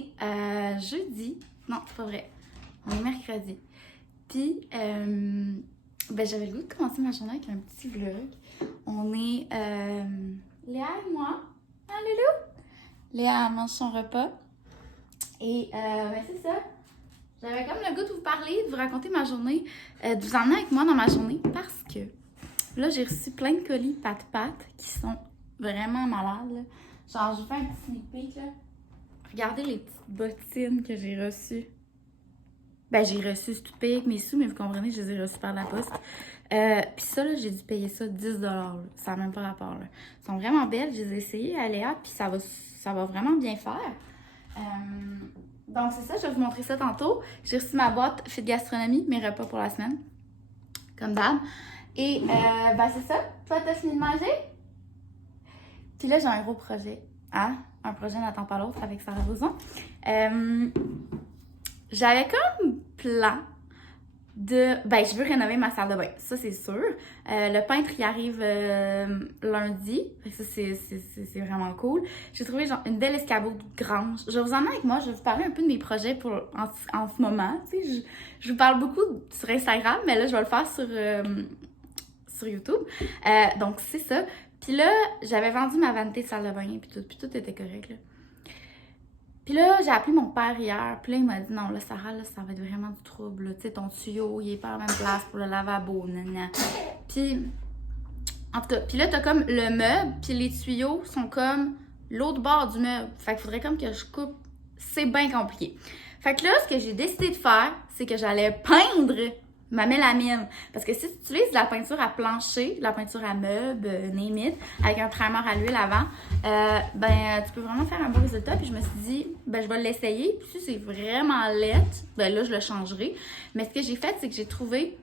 est jeudi. Non, c'est pas vrai. On est mercredi. Puis, j'avais le goût de commencer ma journée avec un petit vlog. On est Léa et moi. Hein, Loulou? Léa mange son repas. Et c'est ça. J'avais comme le goût de vous parler, de vous raconter ma journée, de vous emmener avec moi dans ma journée parce que là, j'ai reçu plein de colis Pat qui sont vraiment malades. Là. Genre, je vous fais un petit sneak peek. Là. Regardez les petites bottines que j'ai reçues. J'ai reçu, c'est tout payé avec mes sous, mais vous comprenez, je les ai reçues par la poste. Puis ça, là, j'ai dû payer ça 10 $. Là. Ça n'a même pas rapport. Là. Elles sont vraiment belles, je les ai essayées à Léa, puis ça va vraiment bien faire. Donc, c'est ça, je vais vous montrer ça tantôt. J'ai reçu ma boîte Fit Gastronomie, mes repas pour la semaine, comme d'hab. Et, c'est ça. Toi, t'as fini de manger? Puis là, j'ai un gros projet. Hein? Un projet n'attend pas l'autre avec Sarah Roson. J'avais comme plan de... je veux rénover ma salle de bain. Ça, c'est sûr. Le peintre, il arrive lundi. Ça, c'est vraiment cool. J'ai trouvé genre une belle escabeau de grange. Je vais vous emmener avec moi. Je vais vous parler un peu de mes projets en ce moment. Tu sais, je vous parle beaucoup sur Instagram, mais là, je vais le faire sur YouTube. Donc, c'est ça. Puis là, j'avais vendu ma vanité de salle de bain, puis tout était correct, là. Puis là, j'ai appelé mon père hier, puis là, il m'a dit, non, là, Sarah, là, ça va être vraiment du trouble, là. Tu sais, ton tuyau, il est pas à la même place pour le lavabo, nanana. Puis, en tout cas, puis là, t'as comme le meuble, puis les tuyaux sont comme l'autre bord du meuble. Fait qu'il faudrait comme que je coupe. C'est bien compliqué. Fait que là, ce que j'ai décidé de faire, c'est que j'allais peindre ma mélamine. Parce que si tu utilises de la peinture à plancher, de la peinture à meubles, name it, avec un primer à l'huile avant, tu peux vraiment faire un bon résultat. Puis je me suis dit, je vais l'essayer. Puis si c'est vraiment laid, là, je le changerai. Mais ce que j'ai fait, c'est que j'ai trouvé...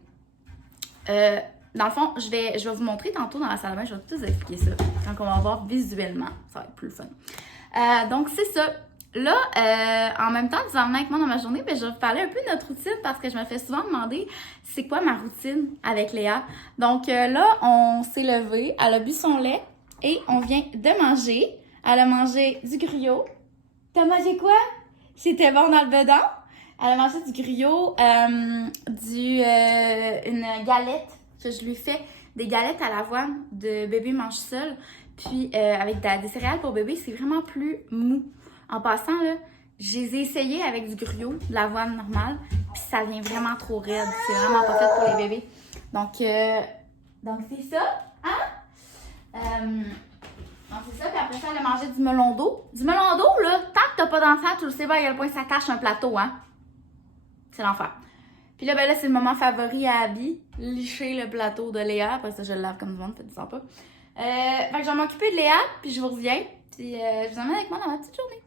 dans le fond, je vais vous montrer tantôt dans la salle de bain, je vais tout vous expliquer ça. Quand on va voir visuellement, ça va être plus fun. Donc, c'est ça. Là, en même temps, de vous emmener avec moi dans ma journée, je vais vous parler un peu de notre routine parce que je me fais souvent demander c'est quoi ma routine avec Léa. Donc là, on s'est levé, elle a bu son lait et on vient de manger. Elle a mangé du griot. T'as mangé quoi? C'était bon dans le bedon? Elle a mangé du griot, une galette que je lui fais, des galettes à l'avoine de bébé mange seul. Puis avec des céréales pour bébé, c'est vraiment plus mou. En passant, là, je les ai essayées avec du gruau, de l'avoine normale, puis ça vient vraiment trop raide. C'est vraiment pas fait pour les bébés. Donc c'est ça, hein? Donc c'est ça, puis après ça, elle a mangé du melon d'eau. Du melon d'eau, là, tant que t'as pas d'enfant, tu le sais pas à quel point ça cache un plateau, hein? C'est l'enfer. Puis là, c'est le moment favori à Abby, licher le plateau de Léa. Après ça, je le lave comme du monde, faites-en pas. Fait que je vais m'occuper de Léa, puis je vous reviens. Puis je vous emmène avec moi dans ma petite journée.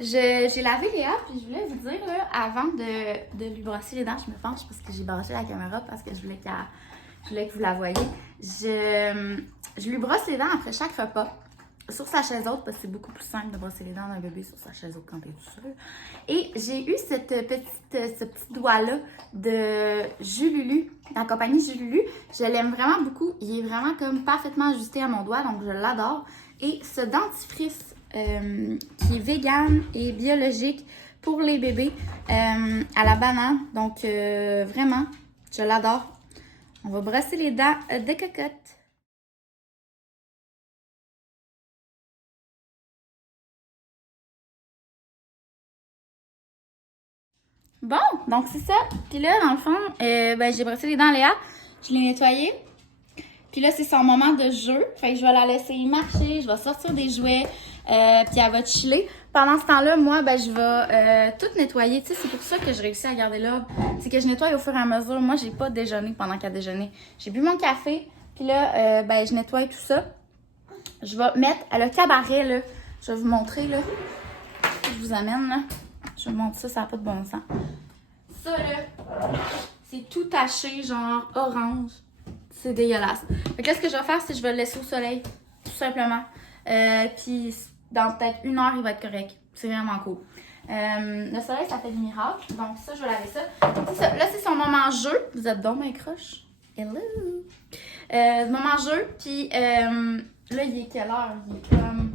J'ai lavé Léa, puis je voulais vous dire, là, avant de lui brosser les dents, je me penche parce que j'ai branché la caméra parce que je voulais que vous la voyiez. Je lui brosse les dents après chaque repas. Sur sa chaise haute, parce que c'est beaucoup plus simple de brosser les dents d'un bébé sur sa chaise haute quand t'es tout seul. Et j'ai eu ce petit doigt-là de Jululu, de la compagnie Jululu. Je l'aime vraiment beaucoup. Il est vraiment comme parfaitement ajusté à mon doigt, donc je l'adore. Et ce dentifrice qui est vegan et biologique pour les bébés à la banane. Donc vraiment, je l'adore. On va brosser les dents de cocotte. Bon, donc c'est ça. Puis là, dans le fond, j'ai brossé les dents à Léa. Je l'ai nettoyée. Puis là, c'est son moment de jeu. Fait que je vais la laisser marcher. Je vais sortir des jouets. Puis elle va chiller. Pendant ce temps-là, moi, je vais tout nettoyer. Tu sais, c'est pour ça que je réussis à garder l'ordre. C'est que je nettoie au fur et à mesure. Moi, j'ai pas déjeuné pendant qu'elle déjeunait. J'ai bu mon café. Puis là, je nettoie tout ça. Je vais mettre le cabaret, là. Je vais vous montrer, là. Je vous amène, là. Je vous montre ça, ça n'a pas de bon sens. Ça, là, c'est tout taché, genre orange. C'est dégueulasse. Fait que là, ce que je vais faire, c'est que je vais le laisser au soleil, tout simplement. Puis, dans peut-être 1 heure, il va être correct. C'est vraiment cool. Le soleil, ça fait des miracles. Donc, ça, je vais laver ça. C'est ça. Là, c'est son moment jeu. Vous êtes donc mes croches. Hello! Moment jeu. Puis, là, il est quelle heure? Il est comme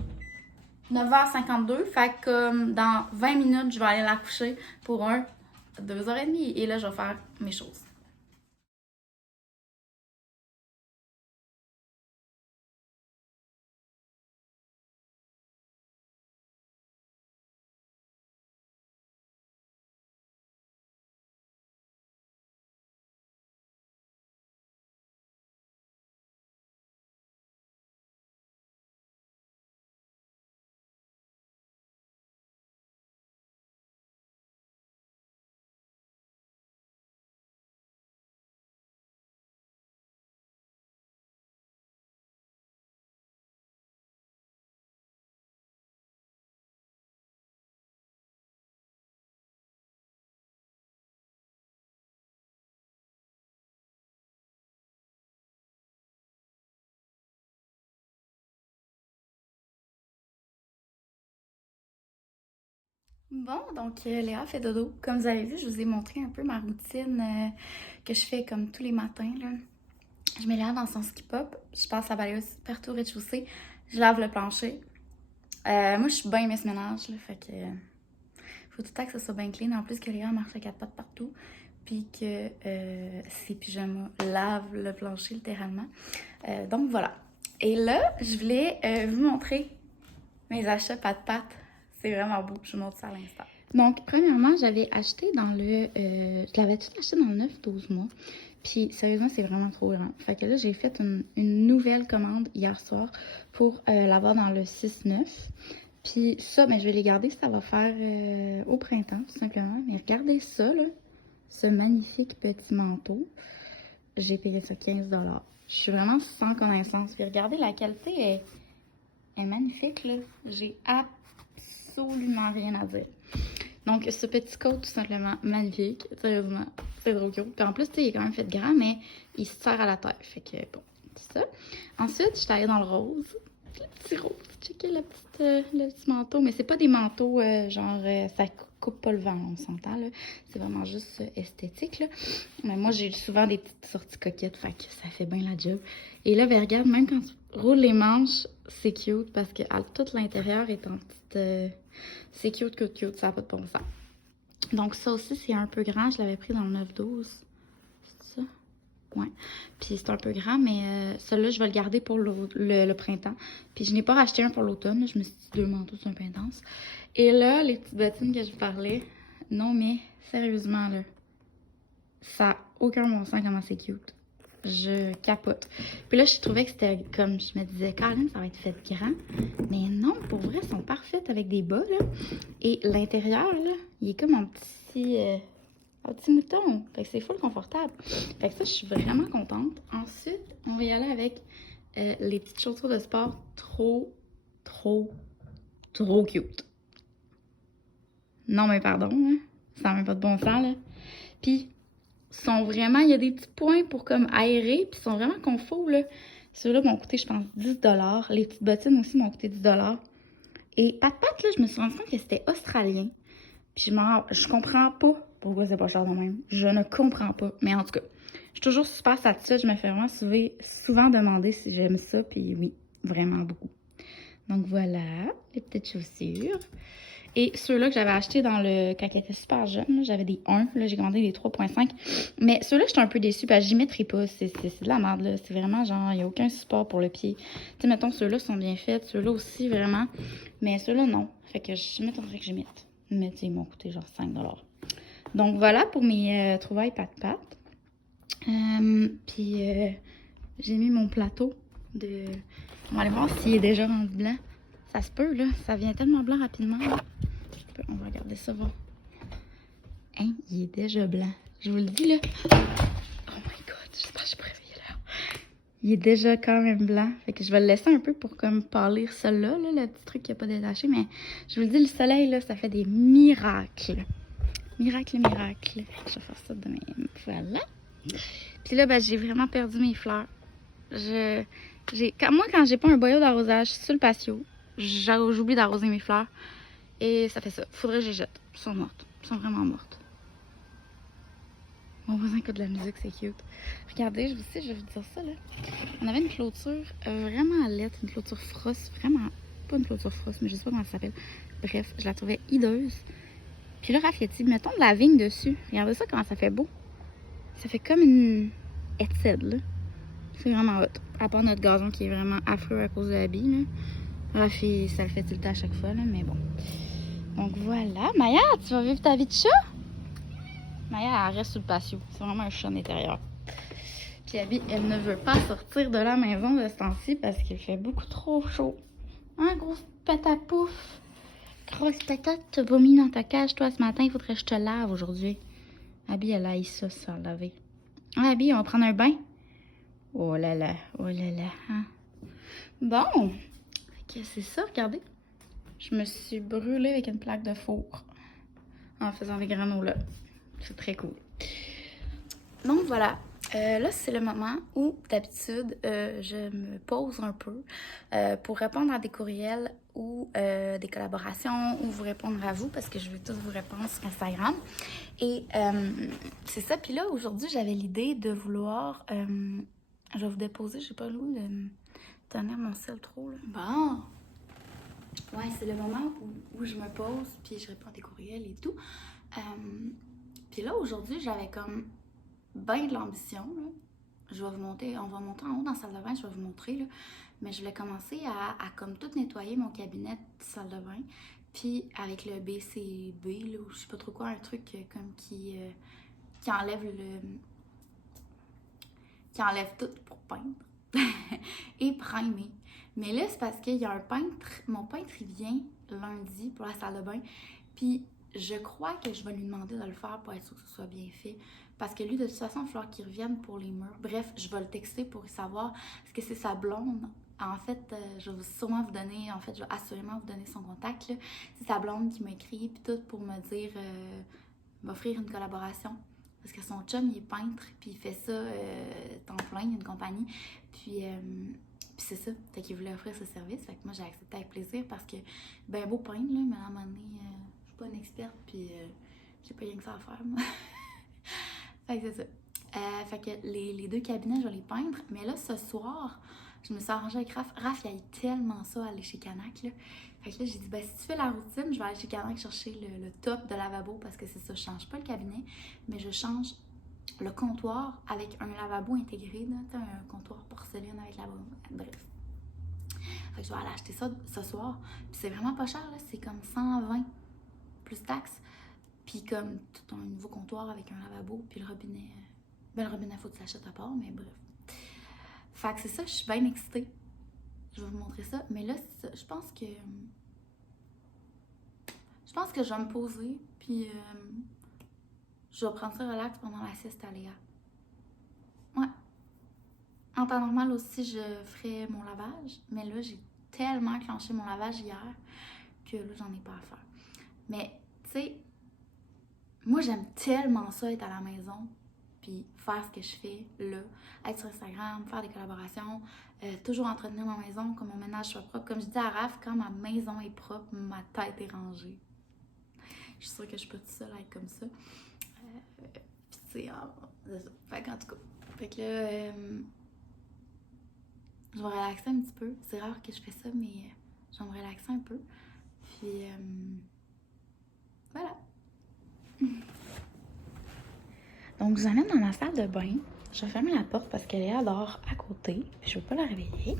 9h52, fait que dans 20 minutes, je vais aller la coucher pour 2h30 et là, je vais faire mes choses. Bon, donc Léa fait dodo. Comme vous avez vu, je vous ai montré un peu ma routine que je fais comme tous les matins, là. Je mets Léa dans son ski pop, je passe la balayeuse partout au rez-de-chaussée, je lave le plancher. Moi, je suis bien aimée ce ménage, là, fait que faut tout le temps que ça soit bien clean. En plus que Léa marche à quatre pattes partout, puis que ses pyjamas lavent le plancher littéralement. Donc voilà. Et là, je voulais vous montrer mes achats pattes. C'est vraiment beau, je vous montre ça à l'instant. Donc, premièrement, j'avais acheté dans le... je l'avais tout acheté dans le 9-12 mois. Puis, sérieusement, c'est vraiment trop grand. Fait que là, j'ai fait une nouvelle commande hier soir pour l'avoir dans le 6-9. Puis ça, ben, je vais les garder, ça va faire au printemps, tout simplement. Mais regardez ça, là, ce magnifique petit manteau. J'ai payé ça 15 $. Je suis vraiment sans connaissance. Puis regardez, la qualité est magnifique, là. J'ai absolument rien à dire. Donc, ce petit coat, tout simplement, magnifique. Sérieusement, c'est trop cute. Puis en plus, tu sais, il est quand même fait grand, mais il se serre à la taille. Fait que, bon, c'est ça. Ensuite, je suis allée dans le rose. Le petit rose. Checkez le petit manteau. Mais c'est pas des manteaux, ça coupe pas le vent, on s'entend, là. C'est vraiment juste esthétique, là. Mais moi, j'ai souvent des petites sorties coquettes, fait que ça fait bien la job. Et là, ben, regarde, même quand tu roules les manches, c'est cute parce que tout l'intérieur est en petite... c'est cute, ça n'a pas de bon sens. Donc ça aussi, c'est un peu grand. Je l'avais pris dans le 9-12. C'est ça? Ouais. Puis c'est un peu grand, mais celui-là, je vais le garder pour le printemps. Puis je n'ai pas racheté un pour l'automne. Je me suis dit 2 manteaux, c'est un peu intense. Et là, les petites bottines que je vous parlais, non mais sérieusement, là, ça n'a aucun bon sens comment c'est cute. Je capote. Puis là, je trouvais que c'était comme, je me disais, Caroline, ça va être fait grand. Mais non, pour vrai, elles sont parfaites avec des bas, là. Et l'intérieur, là, il est comme un petit mouton. Fait que c'est full confortable. Fait que ça, je suis vraiment contente. Ensuite, on va y aller avec les petites chaussures de sport trop cute. Non, mais pardon, hein. Ça n'a même pas de bon sens, là. Puis, sont vraiment, il y a des petits points pour comme aérer, puis ils sont vraiment confort, là. Ceux-là m'ont coûté, je pense, 10 $. Les petites bottines aussi m'ont coûté 10 $. Et là, je me suis rendu compte que c'était australien. Puis je comprends pas pourquoi c'est pas cher de même. Je ne comprends pas. Mais en tout cas, je suis toujours super satisfaite. Je me fais vraiment souvent demander si j'aime ça, puis oui, vraiment beaucoup. Donc voilà, les petites chaussures. Et ceux-là que j'avais achetés quand j'étais super jeune, j'avais des 1. Là, j'ai commandé des 3.5. Mais ceux-là, j'étais un peu déçue parce que j'y mettrai pas. C'est de la merde, là. C'est vraiment genre, il n'y a aucun support pour le pied. Tu sais, mettons, ceux-là sont bien faits. Ceux-là aussi, vraiment. Mais ceux-là, non. Fait que je m'étonnerais que j'y mette. Mais tu sais, ils m'ont coûté genre 5 $. Donc voilà pour mes trouvailles pattes. Puis j'ai mis mon plateau de... On va aller voir s'il est déjà rendu blanc. Ça se peut, là. Ça vient tellement blanc rapidement, là. On va regarder ça, voir. Hein, il est déjà blanc. Je vous le dis, là. Oh my god, j'espère que je peux réveiller là. Il est déjà quand même blanc. Fait que je vais le laisser un peu pour comme pâlir celui-là, là, le petit truc qui n'a pas détaché. Mais je vous le dis, le soleil, là, ça fait des miracles. Miracle. Je vais faire ça de même. Voilà. Puis là, ben, j'ai vraiment perdu mes fleurs. Moi, quand j'ai pas un boyau d'arrosage sur le patio, j'oublie d'arroser mes fleurs. Et ça fait ça. Faudrait que je les jette. Elles sont mortes. Elles sont vraiment mortes. Mon voisin écoute de la musique, c'est cute. Regardez, je vais vous dire ça, là. On avait une clôture vraiment laide, une clôture frosse, vraiment pas une clôture frost, mais je sais pas comment ça s'appelle. Bref, je la trouvais hideuse. Puis là, Raph, il a dit, mettons de la vigne dessus. Regardez ça, comment ça fait beau. Ça fait comme une étude, là. C'est vraiment hot. À part notre gazon qui est vraiment affreux à cause de la bille, là. Raph, ça le fait tout le temps à chaque fois, là, mais bon. Donc voilà. Maya, tu vas vivre ta vie de chat? Maya, elle reste sous le patio. C'est vraiment un chat d'intérieur. Puis Abby, elle ne veut pas sortir de la maison de ce temps-ci parce qu'il fait beaucoup trop chaud. Hein, grosse patapouf? Grosse patate, t'as vomi dans ta cage, toi, ce matin. Il faudrait que je te lave aujourd'hui. Abby, elle aille ça, laver. Ah, Abby, on va prendre un bain? Oh là là, oh là là. Hein? Bon, c'est ça, regardez. Je me suis brûlée avec une plaque de four en faisant des granolas. C'est très cool. Donc voilà, là c'est le moment où d'habitude je me pose un peu pour répondre à des courriels ou des collaborations ou vous répondre à vous parce que je vais tous vous répondre sur Instagram. Et c'est ça, puis là aujourd'hui j'avais l'idée de vouloir, je vais vous déposer, je sais pas où de tenir mon sel trop là. Bon! Ouais, c'est le moment où je me pose, puis je réponds à des courriels et tout. Puis là, aujourd'hui, j'avais comme bien de l'ambition, là. Je vais vous monter, on va monter en haut dans la salle de bain, je vais vous montrer, là. Mais je voulais commencer à comme tout nettoyer mon cabinet de salle de bain. Puis avec le BCB, là, ou je sais pas trop quoi, un truc comme qui enlève qui enlève tout pour peindre. Et primer. Mais là, c'est parce qu'il y a un peintre, mon peintre, il vient lundi pour la salle de bain, puis je crois que je vais lui demander de le faire pour être sûr que ce soit bien fait, parce que lui, de toute façon, il va falloir qu'il revienne pour les murs. Bref, je vais le texter pour savoir, est-ce que c'est sa blonde? En fait, je vais sûrement vous donner, je vais assurément vous donner son contact, là. C'est sa blonde qui m'a écrit, puis tout, pour me dire, m'offrir une collaboration. Parce que son chum, il est peintre, puis il fait ça temps plein, il a une compagnie. Puis c'est ça, fait qu'il voulait offrir ce service. Fait que moi, j'ai accepté avec plaisir parce que, ben beau peindre, là, mais à un moment donné, je suis pas une experte, puis j'ai pas rien que ça à faire, moi. Fait que c'est ça. Fait que les deux cabinets, je vais les peindre. Mais là, ce soir, je me suis arrangée avec Raph. Raph, il aille tellement ça aller chez Canac, là. Fait que là, j'ai dit, ben si tu fais la routine, je vais aller chez Canac chercher le top de lavabo parce que c'est ça, je change pas le cabinet, mais je change le comptoir avec un lavabo intégré, là, un comptoir porcelaine avec lavabo. Bref. Fait que je vais aller acheter ça ce soir. Puis c'est vraiment pas cher, là. C'est comme 120 plus taxes. Puis comme tout un nouveau comptoir avec un lavabo, puis le robinet. Ben le robinet, faut que tu l'achètes à part, mais bref. Fait que c'est ça, je suis bien excitée. Je vais vous montrer ça. Mais là, je pense que je vais me poser, puis je vais prendre ça relax pendant la sieste à Léa. Ouais. En temps normal aussi, je ferai mon lavage, mais là, j'ai tellement clenché mon lavage hier que là, j'en ai pas à faire. Mais, tu sais, moi, j'aime tellement ça être à la maison, puis faire ce que je fais là, être sur Instagram, faire des collaborations, toujours entretenir ma maison, que mon ménage soit propre. Comme je dis à Raph, quand ma maison est propre, ma tête est rangée. Je suis sûre que je suis pas toute seule à être comme ça. Puis tu sais, c'est ça. Fait qu'en tout cas, fait que là, je vais relaxer un petit peu. C'est rare que je fais ça, mais je vais me relaxer un peu. Puis voilà. Donc, je vous amène dans ma salle de bain. Je vais fermer la porte parce qu'elle dort à côté. Puis je ne veux pas la réveiller.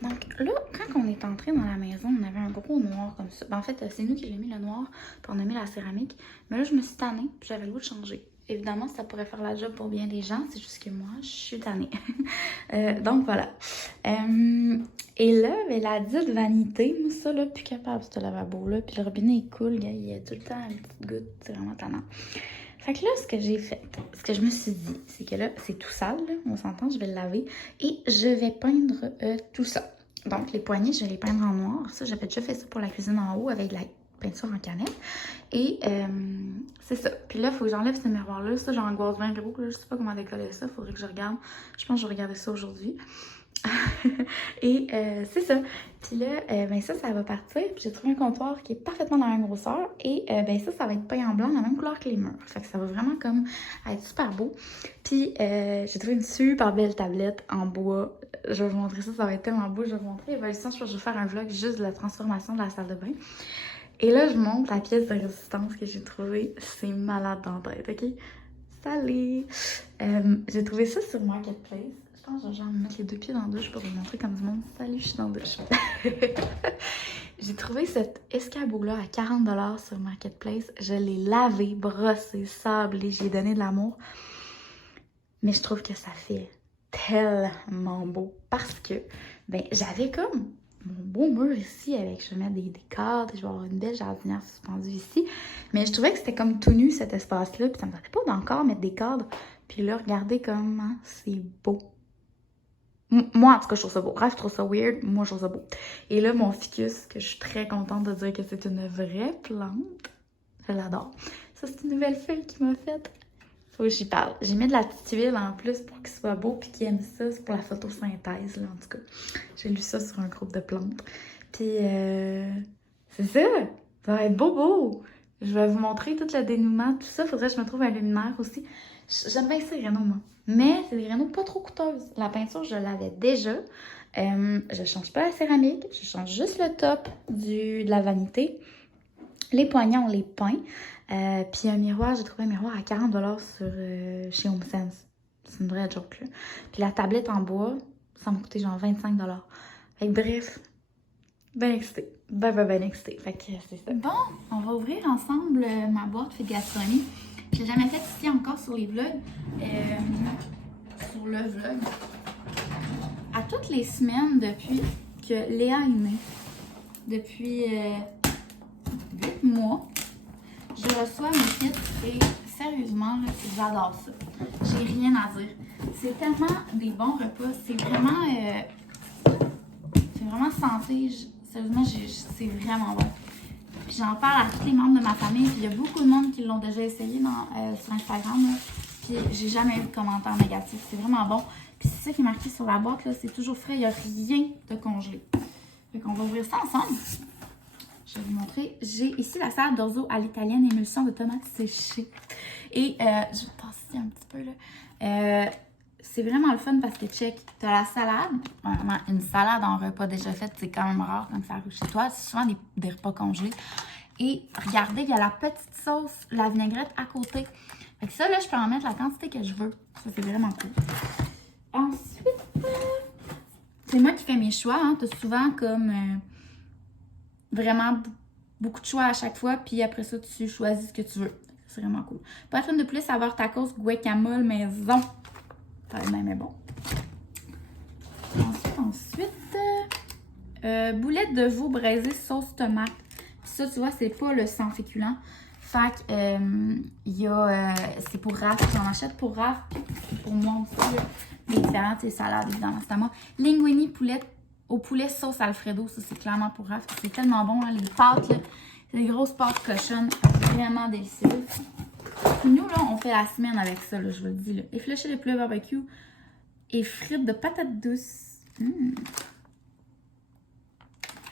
Donc là, quand on est entré dans la maison, on avait un gros noir comme ça. Ben, en fait, c'est nous qui avons mis le noir, puis on a mis la céramique. Mais là, je me suis tannée, puis j'avais le goût de changer. Évidemment, ça pourrait faire la job pour bien des gens, c'est juste que moi, je suis tannée. Donc voilà. Et là, ben, la dite vanité, moi ça, là, plus capable, ce lavabo-là. Puis le robinet est cool, gars, il y a tout le temps une petite goutte, c'est vraiment tannant. Fait que là, ce que j'ai fait, ce que je me suis dit, c'est que là, c'est tout sale, là, on s'entend, je vais le laver. Et je vais peindre tout ça. Donc, les poignées, je vais les peindre en noir. Ça, j'avais déjà fait ça pour la cuisine en haut avec de la peinture en canette. Et c'est ça. Puis là, il faut que j'enlève ce miroir-là. Ça, j'angoisse bien gros. Là, je sais pas comment décoller ça. Il faudrait que je regarde. Je pense que je vais regarder ça aujourd'hui. Et c'est ça. Puis là, ben ça va partir. Puis j'ai trouvé un comptoir qui est parfaitement dans la même grosseur. Et ben ça va être peint en blanc, la même couleur que les murs. Fait que ça va vraiment comme être super beau. Puis j'ai trouvé une super belle tablette en bois je vais vous montrer ça, ça va être tellement beau. Je vais vous montrer l'évolution. Je pense que je vais faire un vlog juste de la transformation de la salle de bain. Et là, je montre la pièce de résistance que j'ai trouvée. C'est malade dans la tête, ok? Salut! J'ai trouvé ça sur Marketplace. Je pense que je vais genre me mettre les deux pieds dans la douche pour vous montrer comme du monde. Salut, je suis dans la douche. J'ai trouvé cet escabeau-là à 40$ sur Marketplace. Je l'ai lavé, brossé, sablé, j'ai donné de l'amour. Mais je trouve que ça fait tellement beau parce que, ben, j'avais comme mon beau mur ici avec, je vais mettre des cadres, je vais avoir une belle jardinière suspendue ici. Mais je trouvais que c'était comme tout nu cet espace-là, puis ça me tentait pas d'encore mettre des cadres. Puis là, regardez comment c'est beau. Moi, en tout cas, je trouve ça beau. Bref, je trouve ça weird. Moi, je trouve ça beau. Et là, mon ficus, que je suis très contente de dire que c'est une vraie plante. Je l'adore. Ça, c'est une nouvelle feuille qui m'a faite. Faut que j'y parle. J'ai mis de la petite huile en plus pour qu'il soit beau puis qu'il aime ça. C'est pour la photosynthèse, là, en tout cas. J'ai lu ça sur un groupe de plantes. Puis, c'est ça. Ça va être beau. Je vais vous montrer tout le dénouement, tout ça. Faudrait que je me trouve un luminaire aussi. J'aime bien ces rénaux, moi. Mais c'est des rénaux pas trop coûteuses. La peinture, je l'avais déjà. Je change pas la céramique. Je change juste le top de la vanité. Les poignets, on les peint. Puis un miroir, j'ai trouvé un miroir à 40$ chez HomeSense. C'est une vraie joke, là. Puis la tablette en bois, ça m'a coûté genre 25$. Fait que bref, ben excitée. Ben excitée. Fait que c'est ça. Bon, on va ouvrir ensemble ma boîte Fit Gastronomie. Je l'ai jamais faite ici encore sur les vlogs. Sur le vlog. À toutes les semaines depuis que Léa est née, depuis 8 mois, je reçois mes kits et sérieusement, là, j'adore ça. J'ai rien à dire. C'est tellement des bons repas. C'est vraiment santé. Sérieusement, c'est vraiment bon. Puis j'en parle à tous les membres de ma famille. Puis il y a beaucoup de monde qui l'ont déjà essayé sur Instagram. Là. Puis j'ai jamais eu de commentaires négatifs. C'est vraiment bon. Puis c'est ça qui est marqué sur la boîte. Là, c'est toujours frais. Il n'y a rien de congelé. Fait qu'on va ouvrir ça ensemble. Je vais vous montrer. J'ai ici la salade d'orzo à l'italienne, émulsion de tomates séchées. Et je vais passer un petit peu là. C'est vraiment le fun parce que check, t'as la salade. Vraiment, une salade en repas déjà faite, c'est quand même rare quand ça arrive chez toi. C'est souvent des repas congelés. Et regardez, il y a la petite sauce, la vinaigrette à côté. Fait que ça, là, je peux en mettre la quantité que je veux. Ça, c'est vraiment cool. Ensuite, c'est moi qui fais mes choix. Hein. T'as souvent comme vraiment beaucoup de choix à chaque fois. Puis après ça, tu choisis ce que tu veux. C'est vraiment cool. Poitrine de poulet saveur tacos guacamole maison. Ça va être même bon. Ensuite, boulettes de veau braisées sauce tomate. Puis ça, tu vois, c'est pas le sans féculent. Fait que, c'est pour Raph. J'en achète pour Raph. Puis pour moi aussi. Les différentes salades, évidemment, c'est à moi. Linguini poulette au poulet sauce Alfredo. Ça, c'est clairement pour Raph. C'est tellement bon. Hein, les pâtes, là, c'est des grosses pâtes cochonnes. Vraiment délicieuses. Puis nous, là, on fait la semaine avec ça, là, je vous le dis. Là. Effiloché de poulet barbecue et frites de patates douces.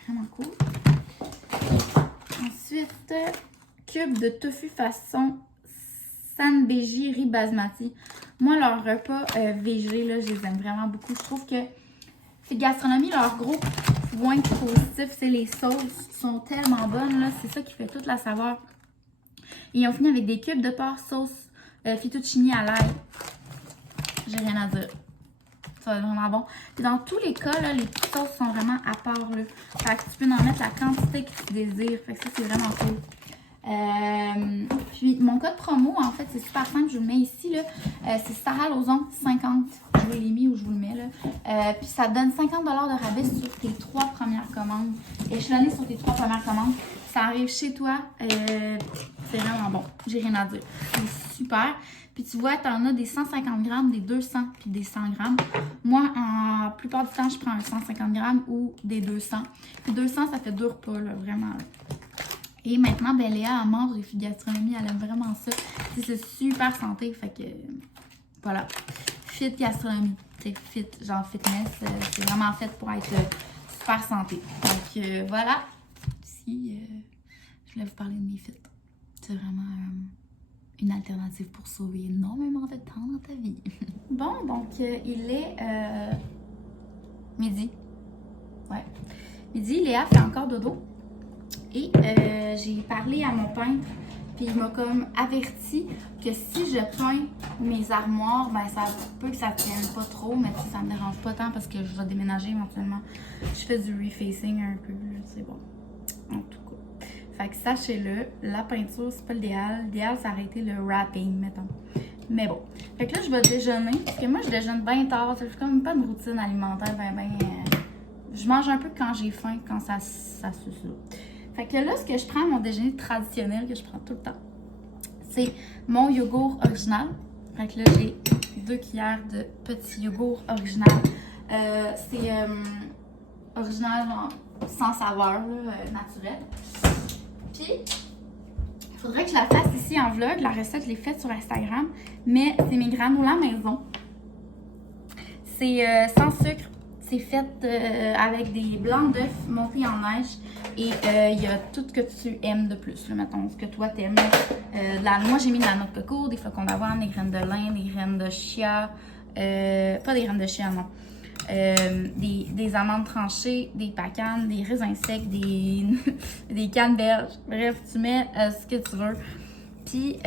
Vraiment cool. Ensuite, cubes de tofu façon Sanbeji riz basmati. Moi, leurs repas végé, là, je les aime vraiment beaucoup. Je trouve que Fit Gastronomie, leur gros point positif, c'est les sauces sont tellement bonnes. Là, c'est ça qui fait toute la saveur. Et on finit avec des cubes de porc sauce fettuccine à l'ail. J'ai rien à dire. Ça va être vraiment bon. Puis dans tous les cas, là, les petites sauces sont vraiment à part. Là. Fait que tu peux en mettre la quantité que tu désires. Fait que ça, c'est vraiment cool. Puis mon code promo, en fait, c'est super simple. Je vous le mets ici. C'est Sarah Lauzon 50. Je vous l'ai mis où je vous le mets. Là. Puis ça te donne 50$ de rabais sur tes 3 premières commandes. Échelonné sur tes 3 premières commandes. Ça arrive chez toi. C'est vraiment bon. J'ai rien à dire. C'est super. Puis tu vois, tu en as des 150 grammes, des 200 puis des 100 grammes. Moi, en la plupart du temps, je prends un 150 grammes ou des 200. Puis 200, ça fait 2 repas, là, vraiment. Là. Et maintenant, ben, Léa, elle mange les Fit Gastronomie. Elle aime vraiment ça. C'est super santé. Fait que, voilà. Fit Gastronomie. C'est fit, genre fitness. C'est vraiment fait pour être super santé. Donc, voilà. Ici, je voulais vous parler de mes fits. C'est vraiment une alternative pour sauver énormément de temps dans ta vie. Bon, donc, il est Midi. Ouais. Midi, Léa fait encore dodo. Et j'ai parlé à mon peintre, puis il m'a comme averti que si je peins mes armoires, ben ça peut que ça tienne pas trop, mais ça me dérange pas tant parce que je vais déménager éventuellement. Je fais du refacing un peu, c'est bon. En tout cas. Fait que sachez-le, la peinture, c'est pas l'idéal. L'idéal, ça aurait été le wrapping, mettons. Mais bon. Fait que là, je vais déjeuner. Parce que moi, je déjeune bien tard. Je fais comme pas de routine alimentaire, je mange un peu quand j'ai faim, quand ça suce là. Fait que là, ce que je prends, mon déjeuner traditionnel que je prends tout le temps, c'est mon yogourt original. Fait que là, j'ai 2 cuillères de petit yogourt original. C'est original, genre, sans saveur, là, naturel. Puis, il faudrait que je la fasse ici en vlog. La recette, je l'ai faite sur Instagram. Mais c'est mes granolas maison. C'est sans sucre. C'est fait avec des blancs d'œufs montés en neige. Et il y a tout ce que tu aimes de plus, là, mettons, ce que toi t'aimes. Moi, j'ai mis de la noix de coco, des flocons d'avoine, des graines de lin, des graines de chia. Pas des graines de chia, non. Des amandes tranchées, des pacanes, des raisins secs, des canneberges. Bref, tu mets ce que tu veux. Puis,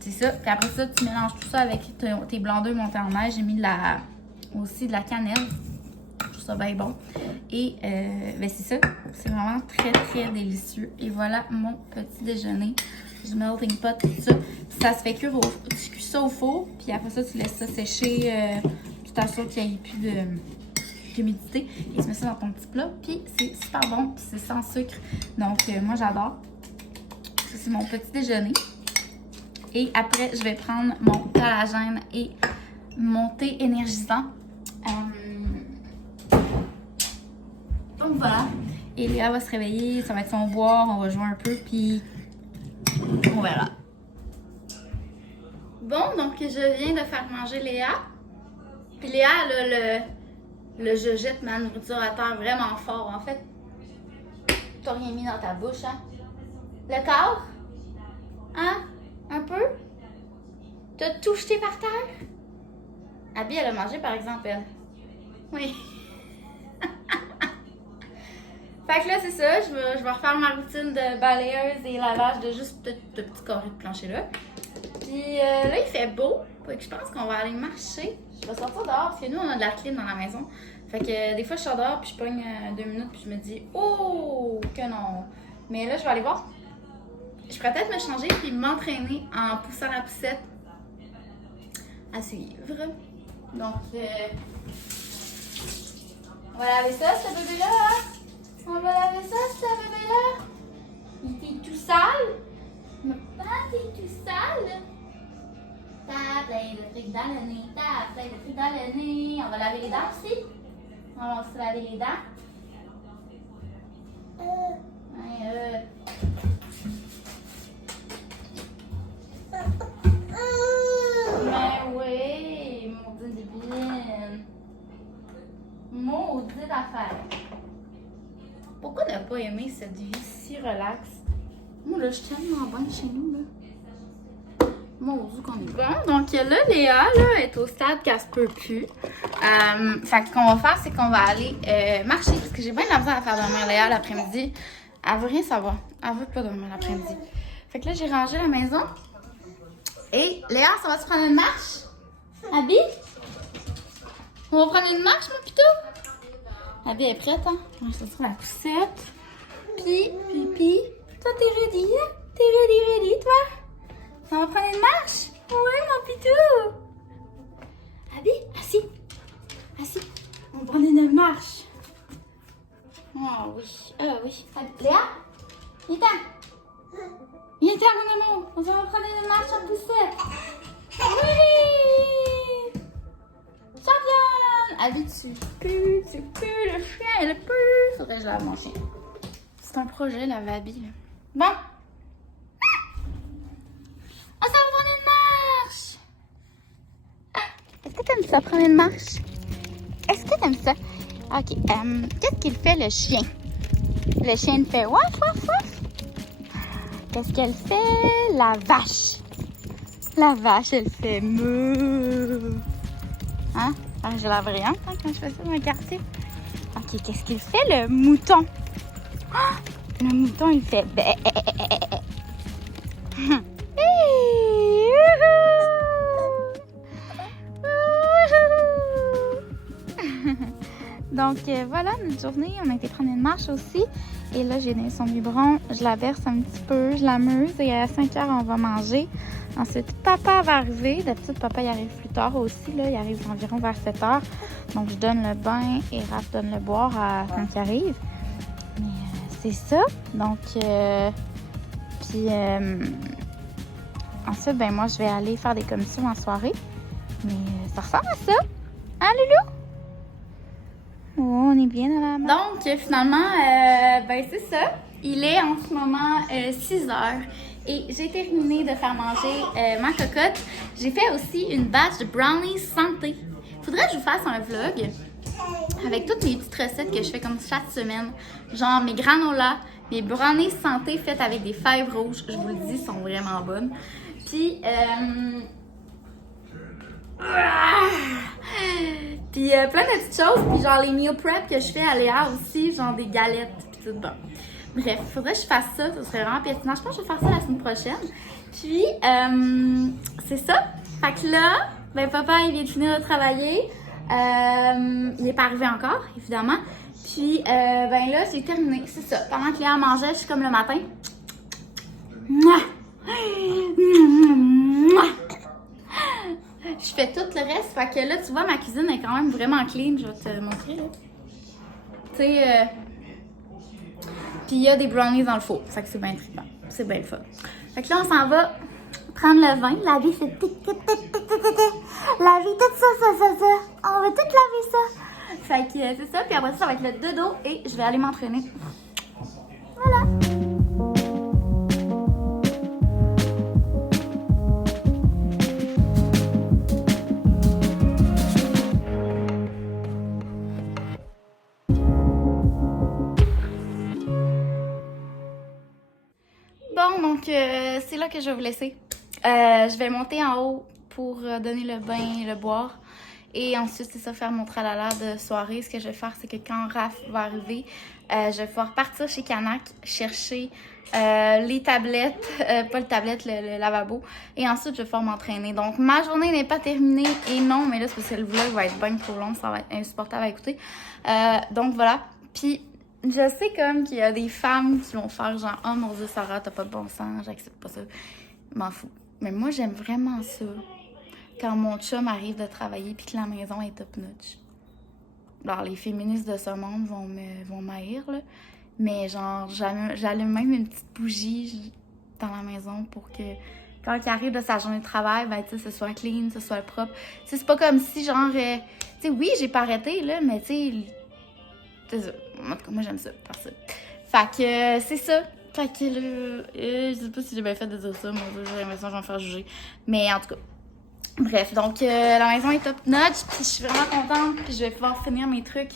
c'est ça. Puis après ça, tu mélanges tout ça avec tes blancs d'œufs montés en neige. J'ai mis aussi de la cannelle. Je trouve ça bien bon. Et ben c'est ça. C'est vraiment très, très délicieux. Et voilà mon petit déjeuner. Du melting pot, tout ça. Puis ça se fait cuire tu cuis ça au four. Puis après ça, tu laisses ça sécher. Tu t'assures qu'il n'y ait plus d'humidité. Et tu mets ça dans ton petit plat. Puis c'est super bon. Puis c'est sans sucre. Donc moi, j'adore. Ça, c'est mon petit déjeuner. Et après, je vais prendre mon collagène et mon thé énergisant. Donc voilà. Et Léa va se réveiller, ça va être son boire, on va jouer un peu, puis on verra. Bon, donc je viens de faire manger Léa. Puis Léa, là, le je jette ma nourriture à terre vraiment fort. En fait, t'as rien mis dans ta bouche, hein? Le corps? Hein? Un peu? T'as tout jeté par terre? Abby, elle a mangé, par exemple, elle. Oui. Fait que là, c'est ça. Je vais refaire ma routine de balayeuse et lavage de juste de petits carrés de plancher là. Puis là, il fait beau. Fait que je pense qu'on va aller marcher. Je vais sortir dehors parce que nous, on a de la clim dans la maison. Fait que des fois, je sors dehors puis je pogne 2 minutes puis je me dis « Oh, que non! » Mais là, je vais aller voir. Je pourrais peut-être me changer puis m'entraîner en poussant la poussette à suivre. Donc, on va laver ça, ce bébé-là. On va laver ça, ce bébé-là. Il était tout sale. Mais pas, t'es tout sale. T'as plein de trucs dans le nez. T'as plein de trucs dans le nez. On va laver les dents aussi. On va se laver les dents. Mais oui, maudite débile. Maudite affaire. Pourquoi ne pas aimer cette vie si relaxe? Moi, là, je suis tellement bonne chez nous, là. Maudit qu'on est bon. Donc là, Léa, là, est au stade qu'elle se peut plus. Fait qu'on va faire, c'est qu'on va aller marcher. Parce que j'ai bien de la misère à faire dormir Léa l'après-midi. Elle veut rien savoir. Elle veut pas dormir l'après-midi. Fait que là, j'ai rangé la maison. Et Léa, ça va se prendre une marche? Abby? On va prendre une marche, mon pitou? Abby est prête, hein? On va sortir la poussette. Puis. Toi, t'es ready, hein? T'es ready, toi? On va prendre une marche? Ouais, mon pitou! Abby, assis. On va prendre une marche. Oh oui, oui. Léa? Viens-t'en, mon amour. On va prendre une marche en poussette. Oui! Championne! Abby, tu pues, le chien, elle pue. Faudrait que je lave mon chien. C'est un projet, la Abby. Là. Bon. On s'en va prendre une marche. Est-ce que t'aimes ça, prendre une marche? Est-ce que t'aimes ça? Ok. Qu'est-ce qu'il fait, le chien? Le chien il fait waf, waf, waf. Qu'est-ce qu'elle fait? La vache. La vache, elle fait meuh. Hein? Ah, j'ai la brillante hein, quand je fais ça dans le quartier. Ok, qu'est-ce qu'il fait le mouton? Oh, le mouton, il fait bé. Hey, donc voilà notre journée. On a été prendre une marche aussi. Et là, j'ai donné son biberon. Je la verse un petit peu, je l'amuse. Et à 5 heures, on va manger. Ensuite, papa va arriver. D'habitude, papa il arrive plus tard aussi. Là. Il arrive environ vers 7 heures. Donc, je donne le bain et Raph donne le boire quand il arrive. Mais c'est ça. Donc, puis ensuite, ben moi, je vais aller faire des commissions en soirée. Mais ça ressemble à ça. Hein, Loulou? Oh, on est bien dans la main. Donc, finalement, ben c'est ça. Il est en ce moment 6 heures et j'ai terminé de faire manger ma cocotte. J'ai fait aussi une batch de brownies santé. Faudrait que je vous fasse un vlog avec toutes mes petites recettes que je fais comme chaque semaine. Genre mes granolas, mes brownies santé faites avec des fèves rouges. Je vous le dis, sont vraiment bonnes. Puis, puis plein de petites choses, puis genre les meal prep que je fais à Léa aussi, genre des galettes, puis tout bon. Bref, il faudrait que je fasse ça, ça serait vraiment pertinent. Je pense que je vais faire ça la semaine prochaine. Puis, c'est ça. Fait que là, ben papa, il vient de finir de travailler. Il n'est pas arrivé encore, évidemment. Puis, ben là, c'est terminé, c'est ça. Pendant que Léa mangeait, je suis comme le matin. Je fais tout le reste, fait que là, tu vois, ma cuisine est quand même vraiment clean, je vais te montrer, là. Tu sais, puis il y a des brownies dans le four, fait que c'est bien trippant, c'est bien le fun. Fait que là, on s'en va prendre le vin, laver ce laver tout ça, on va tout laver ça. Fait que c'est ça, puis après ça, ça va être le dodo et je vais aller m'entraîner. Voilà. Bon, donc c'est là que je vais vous laisser. Je vais monter en haut pour donner le bain et le boire. Et ensuite, c'est ça, faire mon tralala de soirée. Ce que je vais faire, c'est que quand Raph va arriver, je vais pouvoir partir chez Canac, chercher les tablettes, pas le tablette, le lavabo. Et ensuite, je vais pouvoir m'entraîner. Donc, ma journée n'est pas terminée. Et non, mais là, c'est parce que le vlog va être bien trop long. Ça va être insupportable à écouter. Donc, voilà. Puis, je sais comme qu'il y a des femmes qui vont faire genre « Oh mon Dieu, Sarah, t'as pas de bon sens, j'accepte pas ça. » M'en fous. Mais moi, j'aime vraiment ça. Quand mon chum arrive de travailler puis que la maison est top notch. Alors, les féministes de ce monde vont m'haïr, là. Mais genre, j'allume même une petite bougie dans la maison pour que quand il arrive de sa journée de travail, ben, tu sais, ce soit clean, ce soit propre. Tu sais, c'est pas comme si genre, tu sais, oui, j'ai pas arrêté, là, mais tu sais, c'est ça. En tout cas, moi, j'aime ça, faire ça. Fait que, c'est ça. Fait que là, je sais pas si j'ai bien fait de dire ça, moi, j'ai l'impression que je vais me faire juger. Mais en tout cas, bref, donc la maison est top notch, puis je suis vraiment contente, puis je vais pouvoir finir mes trucs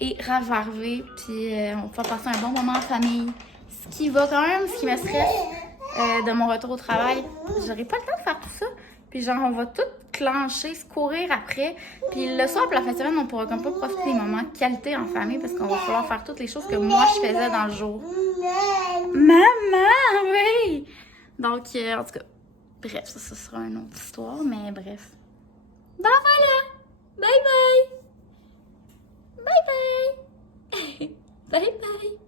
et Raph va arriver, puis on va pouvoir passer un bon moment en famille. Ce qui va quand même, ce qui me stresse de mon retour au travail, j'aurai pas le temps de faire tout ça. Puis genre, on va tout clencher, se courir après. Puis le soir, pour la fin de semaine, on pourra comme pas profiter des moments de qualité en famille parce qu'on va falloir faire toutes les choses que moi, je faisais dans le jour. Maman, oui! Donc, en tout cas, bref, ça sera une autre histoire, mais bref. Ben voilà! Bye bye! Bye bye! Bye bye!